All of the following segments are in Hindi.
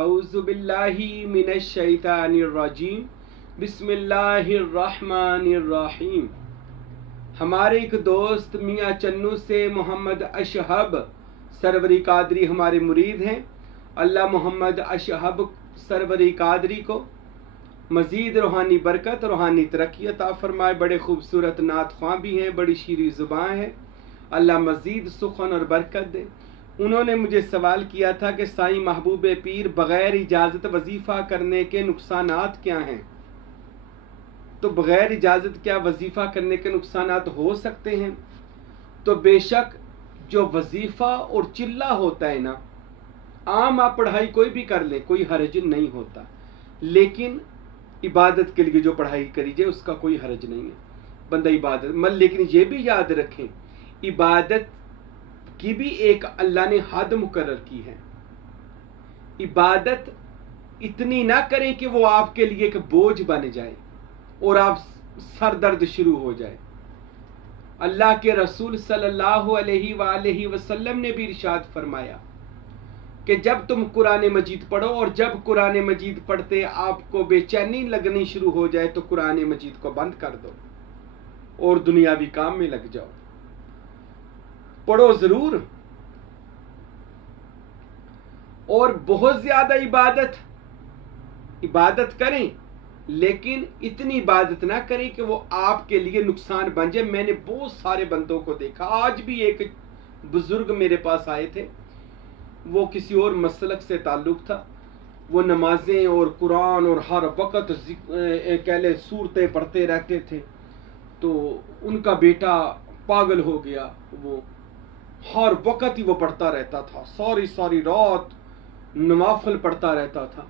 औज़ुबिल्लाहि मिनश्शैतानिर्रजीम बिस्मिल्लाहिर्रहमानिर्रहीम। हमारे एक दोस्त मियाँ चन्नू से मोहम्मद अशहब सरवरी कादरी हमारे मुरीद हैं। अल्लाह मोहम्मद अशहब सरवरी कादरी को मज़ीद रूहानी बरकत रूहानी तरक्की अता फरमाए। बड़े खूबसूरत नात ख्वां भी हैं, बड़ी शीरी ज़ुबान है। अल्लाह मज़ीद सुखन और बरकत दे। उन्होंने मुझे सवाल किया था कि साईं महबूब पीर बग़ैर इजाज़त वजीफ़ा करने के नुकसानात क्या हैं। तो बग़ैर इजाज़त क्या वजीफ़ा करने के नुकसानात हो सकते हैं? तो बेशक जो वजीफ़ा और चिल्ला होता है ना, आम आप पढ़ाई कोई भी कर ले, कोई हर्ज नहीं होता, लेकिन इबादत के लिए जो पढ़ाई करी जाए उसका कोई हर्ज नहीं है। बंदा इबादत लेकिन ये भी याद रखें, इबादत की भी एक अल्लाह ने हद मुकर्रर की है। इबादत इतनी ना करें कि वो आपके लिए एक बोझ बन जाए और आप सरदर्द शुरू हो जाए। अल्लाह के रसूल सल्लल्लाहु अलैहि वसल्लम ने भी इरशाद फरमाया कि जब तुम कुरान मजीद पढ़ो और जब कुरान मजीद पढ़ते आपको बेचैनी लगनी शुरू हो जाए तो कुरान मजीद को बंद कर दो और दुनियावी काम में लग जाओ। पढ़ो जरूर और बहुत ज्यादा इबादत करें, लेकिन इतनी इबादत ना करें कि वो आपके लिए नुकसान बन जाए। मैंने बहुत सारे बंदों को देखा। आज भी एक बुजुर्ग मेरे पास आए थे, वो किसी और मसलक से ताल्लुक था। वो नमाजें और कुरान और हर वक्त कह ले सूरतें पढ़ते रहते थे। तो उनका बेटा पागल हो गया, वो हर वक्त ही वो पढ़ता रहता था, सारी रात नवाफिल पढ़ता रहता था,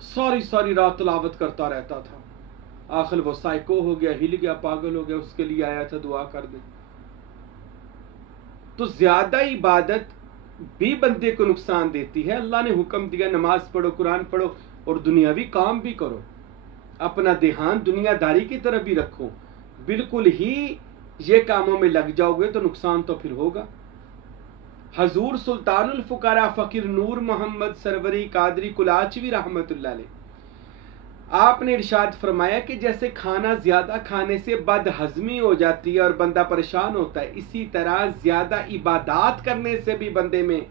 सारी रात तिलावत करता रहता था। आखिर वो साइको हो गया, हिल गया, पागल हो गया। उसके लिए आया था दुआ कर दे। तो ज्यादा इबादत भी बंदे को नुकसान देती है। अल्लाह ने हुक्म दिया नमाज पढ़ो, कुरान पढ़ो और दुनियावी काम भी करो। अपना ध्यान दुनियादारी की तरफ भी रखो। बिल्कुल ही ये कामों में लग जाओगे तो नुकसान तो फिर होगा। हजूर सुल्तानुल फुकारा फकीर नूर मोहम्मद सरवरी कादरी कुलाचवी रहमतुल्लाह अलैह आपने इरशाद फरमाया कि जैसे खाना ज्यादा खाने से बदहजमी हो जाती है और बंदा परेशान होता है, इसी तरह ज्यादा इबादत करने से भी बंदे में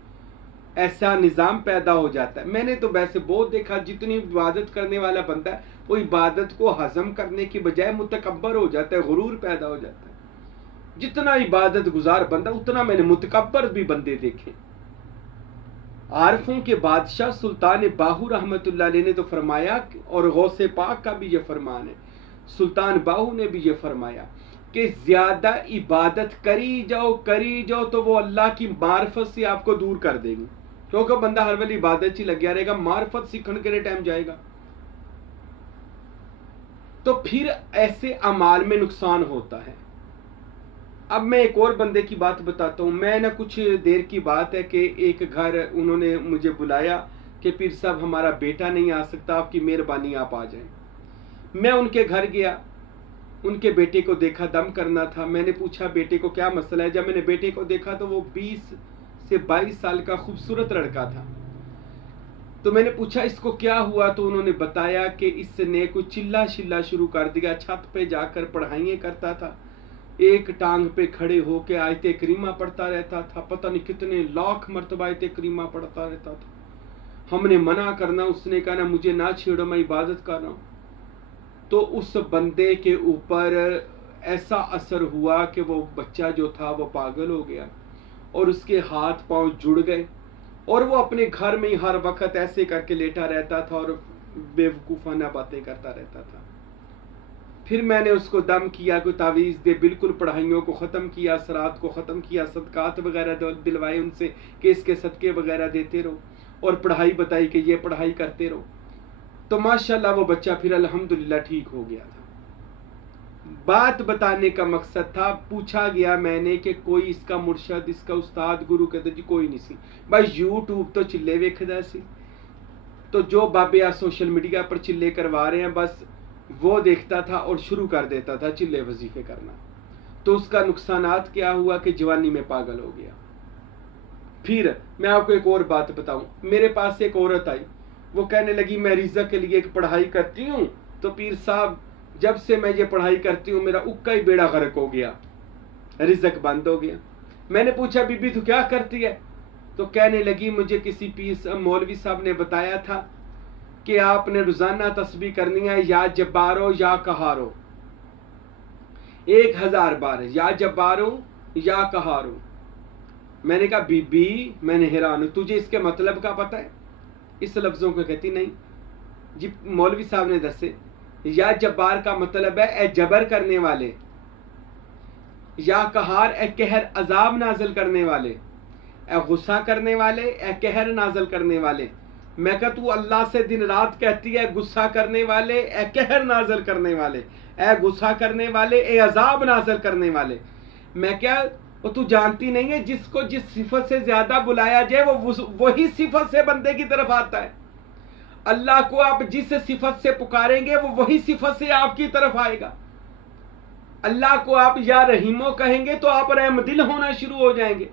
ऐसा निजाम पैदा हो जाता है। मैंने तो वैसे बहुत देखा, जितनी इबादत करने वाला बंदा है वो इबादत को हजम करने की बजाय मुतकब्बर हो जाता है, गुरूर पैदा हो जाता है। जितना इबादत गुजार बंदा उतना मैंने मुतकब्बर भी बंदे देखे। आरफों के बादशाह सुल्तान बाहू रहमतुल्लाह अलैह ने तो फरमाया, और गौसे पाक का भी ये फरमान है, सुल्तान बाहू ने भी ये फरमाया कि ज्यादा इबादत करी जाओ तो वो अल्लाह की मार्फत से आपको दूर कर देंगे। क्योंकि बंदा हर वेले इबादत ही लग गया रहेगा, मार्फत सीखने के लिए टाइम जाएगा तो फिर ऐसे अमाल में नुकसान होता है। अब मैं एक और बंदे की बात बताता हूँ। मैं ना कुछ देर की बात है कि एक घर उन्होंने मुझे बुलाया कि पीर साहब हमारा बेटा नहीं आ सकता, आपकी मेहरबानी आप आ जाएं। मैं उनके घर गया, उनके बेटे को देखा, दम करना था। मैंने पूछा बेटे को क्या मसला है। जब मैंने बेटे को देखा तो वो 20 से 22 साल का खूबसूरत लड़का था। तो मैंने पूछा इसको क्या हुआ, तो उन्होंने बताया कि इसने कुछ चिल्ला शिल्ला शुरू कर दिया। छत पे जाकर पढ़ाइयाँ करता था, एक टांग पे खड़े होके आयते करीमा पढ़ता रहता था, पता नहीं कितने लाख मरतबा आयते करीमा पढ़ता रहता था। हमने मना करना, उसने कहा ना मुझे ना छेड़ो, मैं इबादत कर रहा हूँ। तो उस बंदे के ऊपर ऐसा असर हुआ कि वो बच्चा जो था वो पागल हो गया और उसके हाथ पांव जुड़ गए और वो अपने घर में ही हर वक्त ऐसे करके लेटा रहता था और बेवकूफाना बातें करता रहता था। फिर मैंने उसको दम किया, कोई तावीज़ दे, बिल्कुल पढ़ाइयों को ख़त्म किया, सरात को ख़त्म किया, सदकात वगैरह दिलवाए उनसे कि इसके सदके वगैरह देते रहो और पढ़ाई बताई कि ये पढ़ाई करते रहो। तो माशाल्लाह वो बच्चा फिर अल्हम्दुलिल्लाह ठीक हो गया था। बात बताने का मकसद था, पूछा गया मैंने कि कोई इसका मुर्शद, इसका उस्ताद, गुरु कहते जी कोई नहीं सी। भाई यूट्यूब तो चिल्ले वेखदा सी, तो जो बाबे आ सोशल मीडिया पर चिल्ले करवा रहे हैं बस वो देखता था और शुरू कर देता था चिल्ले वजीफे करना। तो उसका नुकसानात क्या हुआ कि जवानी में पागल हो गया। फिर मैं आपको एक और बात बताऊं, मेरे पास एक औरत आई, वो कहने लगी मैं रिज़्क के लिए एक पढ़ाई करती हूँ, तो पीर साहब जब से मैं ये पढ़ाई करती हूँ मेरा उक्का ही बेड़ा गर्क हो गया, रिज़्क बंद हो गया। मैंने पूछा बीबी तू क्या करती है? तो कहने लगी मुझे किसी पीर मौलवी साहब ने बताया था कि आपने रोजाना तस्बीह करनी है, या जब्बारो या कहारो, 1000 बार, या जब्बारो या कहारो। मैंने कहा बीबी मैंने हैरान हूं, तुझे इसके मतलब का पता है? इस लफ्जों को कहती नहीं जी। मौलवी साहब ने दसे या जब्बार का मतलब है ए जबर करने वाले, या कहार ए कहर अजाब नाजिल करने वाले, ए गुस्सा करने वाले, ए कहर नाजिल करने वाले। मैं कहा तू अल्लाह से दिन रात कहती है गुस्सा करने वाले, ए कहर नाजिल करने वाले, ए गुस्सा करने वाले, ए अजाब नाजिल करने वाले। मैं क्या वो तू जानती नहीं है जिसको जिस सिफत से ज्यादा बुलाया जाए वो वही सिफत से बंदे की तरफ आता है। अल्लाह को आप जिस सिफत से पुकारेंगे वो वही सिफत से आपकी तरफ आएगा। अल्लाह को आप या रहीमो कहेंगे तो आप रहमदिल होना शुरू हो जाएंगे,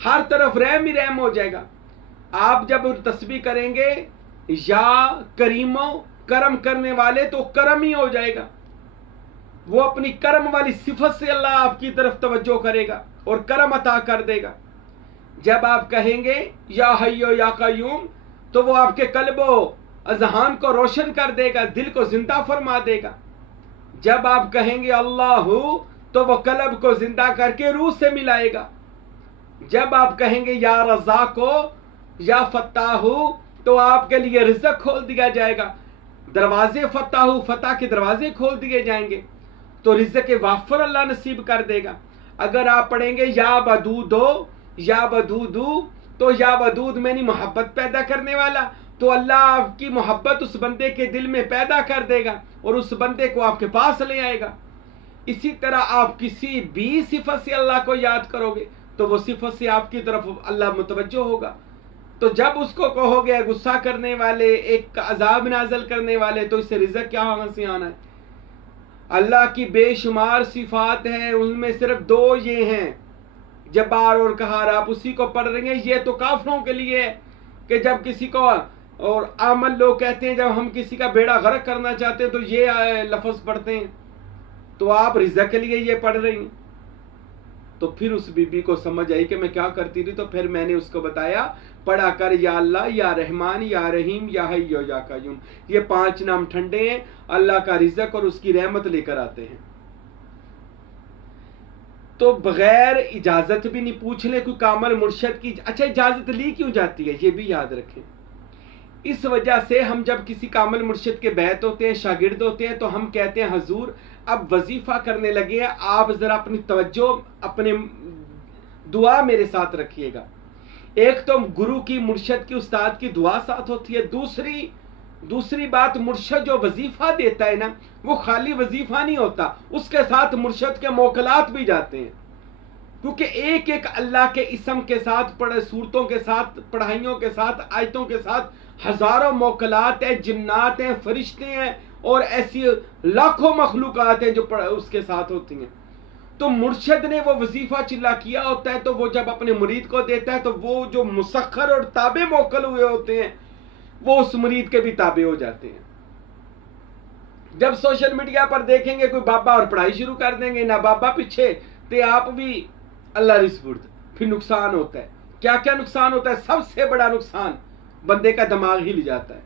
हर तरफ रहम ही रहम हो जाएगा। आप जब तस्बीह करेंगे या करीमो करम करने वाले तो करम ही हो जाएगा, वो अपनी करम वाली सिफत से अल्लाह आपकी तरफ तवज्जो करेगा और करम अता कर देगा। जब आप कहेंगे या हय्यो या कय्यूम तो वो आपके कल्बो अज़हान को रोशन कर देगा, दिल को जिंदा फरमा देगा। जब आप कहेंगे अल्लाहु तो वो कल्ब को जिंदा करके रूह से मिलाएगा। जब आप कहेंगे या रज़ाको या फत्ताहु तो आपके लिए रिज़्क खोल दिया जाएगा, दरवाजे फत्ताहु फतह के दरवाजे खोल दिए जाएंगे, तो रिज़्क वाफर अल्लाह नसीब कर देगा। अगर आप पढ़ेंगे या बदूदो या बदूदू तो या बदूद मैंने मोहब्बत पैदा करने वाला, तो अल्लाह आपकी मोहब्बत उस बंदे के दिल में पैदा कर देगा और उस बंदे को आपके पास ले आएगा। इसी तरह आप किसी भी सिफत से अल्लाह को याद करोगे तो वो सिफत से आपकी तरफ अल्लाह मुतवज्जो होगा। तो जब उसको कहोगे गुस्सा करने वाले, एक अजाब नाज़िल करने वाले, तो इससे रिज़्क क्या वहां से आना है? अल्लाह की बेशुमार सिफात हैं, उनमें सिर्फ 2 ये हैं, जब्बार और कहार। आप उसी को पढ़ रहे हैं। ये तो काफिरों के लिए है कि जब किसी को, और आमल लोग कहते हैं जब हम किसी का बेड़ा गर्क करना चाहते हैं तो ये लफ्ज पढ़ते हैं, तो आप रिज़्क के लिए ये पढ़ रही हैं। तो फिर उस बीबी को समझ आई कि मैं क्या करती थी, तो फिर मैंने उसको बताया पढ़ा कर या अल्लाह या रहमान या रहीम या हय्यो या कय्यूम, ये 5 नाम ठंडे हैं, अल्लाह का रिज़्क और उसकी रहमत लेकर आते हैं। तो बगैर इजाजत भी नहीं पूछ ले कोई कामल मुर्शद की। अच्छा, इजाजत ली क्यों जाती है ये भी याद रखें। इस वजह से हम जब किसी कामल मुर्शद के बैत होते हैं, शागिर्द होते हैं, तो हम कहते हैं हजूर अब वजीफा करने लगे हैं, आप जरा अपनी तवज्जो अपने दुआ मेरे साथ रखिएगा। एक तो गुरु की, मुर्शद की, उस्ताद की दुआ साथ होती है। दूसरी बात, मुर्शद जो वजीफा देता है ना, वो खाली वजीफा नहीं होता, उसके साथ मुर्शद के मोकलात भी जाते हैं। क्योंकि एक एक अल्लाह के इसम के साथ, पढ़े सूरतों के साथ, पढ़ाइयों के साथ, आयतों के साथ हजारों मोकलात हैं, जिन्नात हैं, फरिश्ते हैं और ऐसी लाखों मखलूकात हैं जो उसके साथ होती हैं। तो मुर्शद ने वो वजीफा चिल्ला किया होता है, तो वो जब अपने मुरीद को देता है तो वो जो मुसख्खर और ताबे मोकल हुए होते हैं वो उस मुरीद के भी ताबे हो जाते हैं। जब सोशल मीडिया पर देखेंगे कोई बाबा और पढ़ाई शुरू कर देंगे ना बाबा पीछे, तो आप भी अल्लाह रिस्पुर्द, फिर नुकसान होता है। क्या क्या नुकसान होता है? सबसे बड़ा नुकसान बंदे का दिमाग हिल जाता है।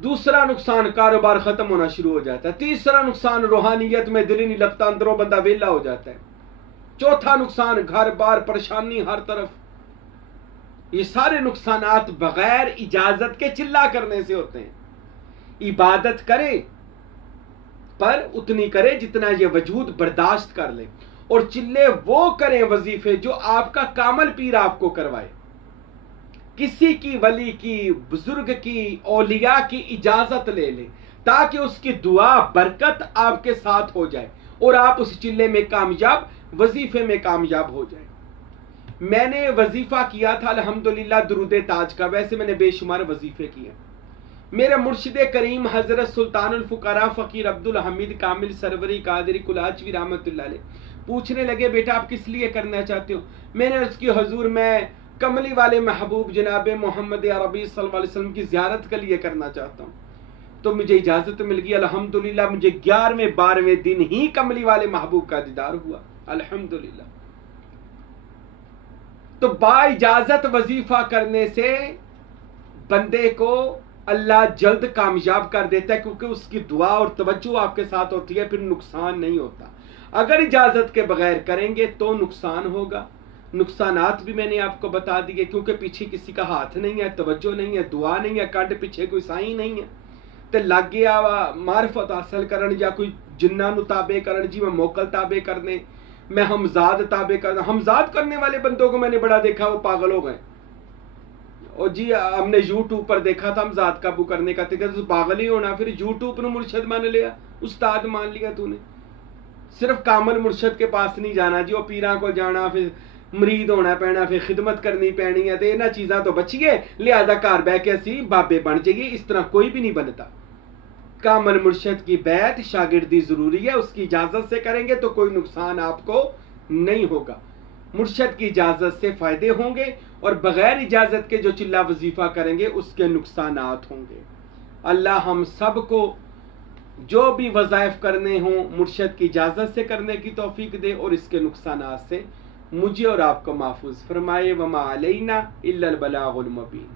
दूसरा नुकसान कारोबार खत्म होना शुरू हो जाता है। तीसरा नुकसान रूहानियत में दिल नहीं लगता, अंदरों बंदा वेला हो जाता है। चौथा नुकसान घर बार परेशानी हर तरफ। ये सारे नुकसानात बगैर इजाजत के चिल्ला करने से होते हैं। इबादत करे पर उतनी करे जितना ये वजूद बर्दाश्त कर ले, और चिल्ले वो करें वजीफे जो आपका कामल पीर आपको करवाए। किसी की, वली की, बुजुर्ग की, औलिया की इजाजत ले ले ताकि उसकी दुआ बरकत आपके साथ हो जाए और आप उस चिल्ले में कामयाब, वजीफे में कामयाब हो जाए। मैंने वजीफा किया था अल्हम्दुलिल्लाह दुरूदे ताज का, वैसे मैंने बेशुमार वजीफे किए। मेरे मुर्शिद करीम हजरत सुल्तानुल फुकरा फकीर अब्दुल हमीद कामिल सरवरी कादरी कुलाचवी रहमतुल्लाह अलैह पूछने लगे बेटा आप किस लिए करना चाहते हो? मैंने अर्ज की हजूर मैं कमली वाले महबूब जनाब मोहम्मद अरबी सल्लल्लाहु अलैहि वसल्लम की ज़ियारत के लिए करना चाहता हूँ, तो मुझे इजाज़त मिल गई अल्हम्दुलिल्लाह। मुझे 11वें 12वें दिन ही कमली वाले महबूब का दीदार हुआ, अल्हम्दुलिल्लाह। तो बाइजाज़त वजीफ़ा करने से बंदे को अल्लाह जल्द कामयाब कर देता है, क्योंकि उसकी दुआ और तवज्जो आपके साथ होती है, फिर नुकसान नहीं होता। अगर इजाज़त के बगैर करेंगे तो नुकसान होगा। नुकसानात भी मैंने आपको बता दिए, क्योंकि पीछे किसी का हाथ नहीं है, तवज्जो नहीं है, दुआ नहीं है, कंड पीछे कोई साई नहीं है, तो लग गया वा मार्फत हासिल करन या कोई जिन्ना नु ताबे करन जी, मैं मोकल ताबे करने, मैं हमजाद ताबे करना। हमजाद करने वाले बंदों को मैंने बड़ा देखा, वो पागल हो गए। और जी हमने यूट्यूब पर देखा था हमजाद काबू करने का, तो पागल ही होना, फिर यूट्यूब ने मुर्शद मान लिया, उस्ताद मान लिया तूने। सिर्फ कामल मुर्शद के पास नहीं जाना जी, वो पीरा को जाना, फिर मरीद होना पैना, फिर खिदमत करनी पैनी है, तो इन्होंने चीज़ा तो बचिए, लिहाजा घर बह के असी बाबे बन जाइए। इस तरह कोई भी नहीं बनता। कामल मुर्शद की बैत शागिर्दी जरूरी है, उसकी इजाजत से करेंगे तो कोई नुकसान आपको नहीं होगा। मुर्शद की इजाजत से फायदे होंगे, और बगैर इजाजत के जो चिल्ला वजीफा करेंगे उसके नुकसानात होंगे। अल्लाह हम सब को जो भी वज़ाइफ करने हों मुर्शद की इजाजत से करने की तौफीक दे, और इसके नुकसानात से मुझे और आपको महफूज फरमाए। वमा अलैना इल्लल बलागुल मुबीन।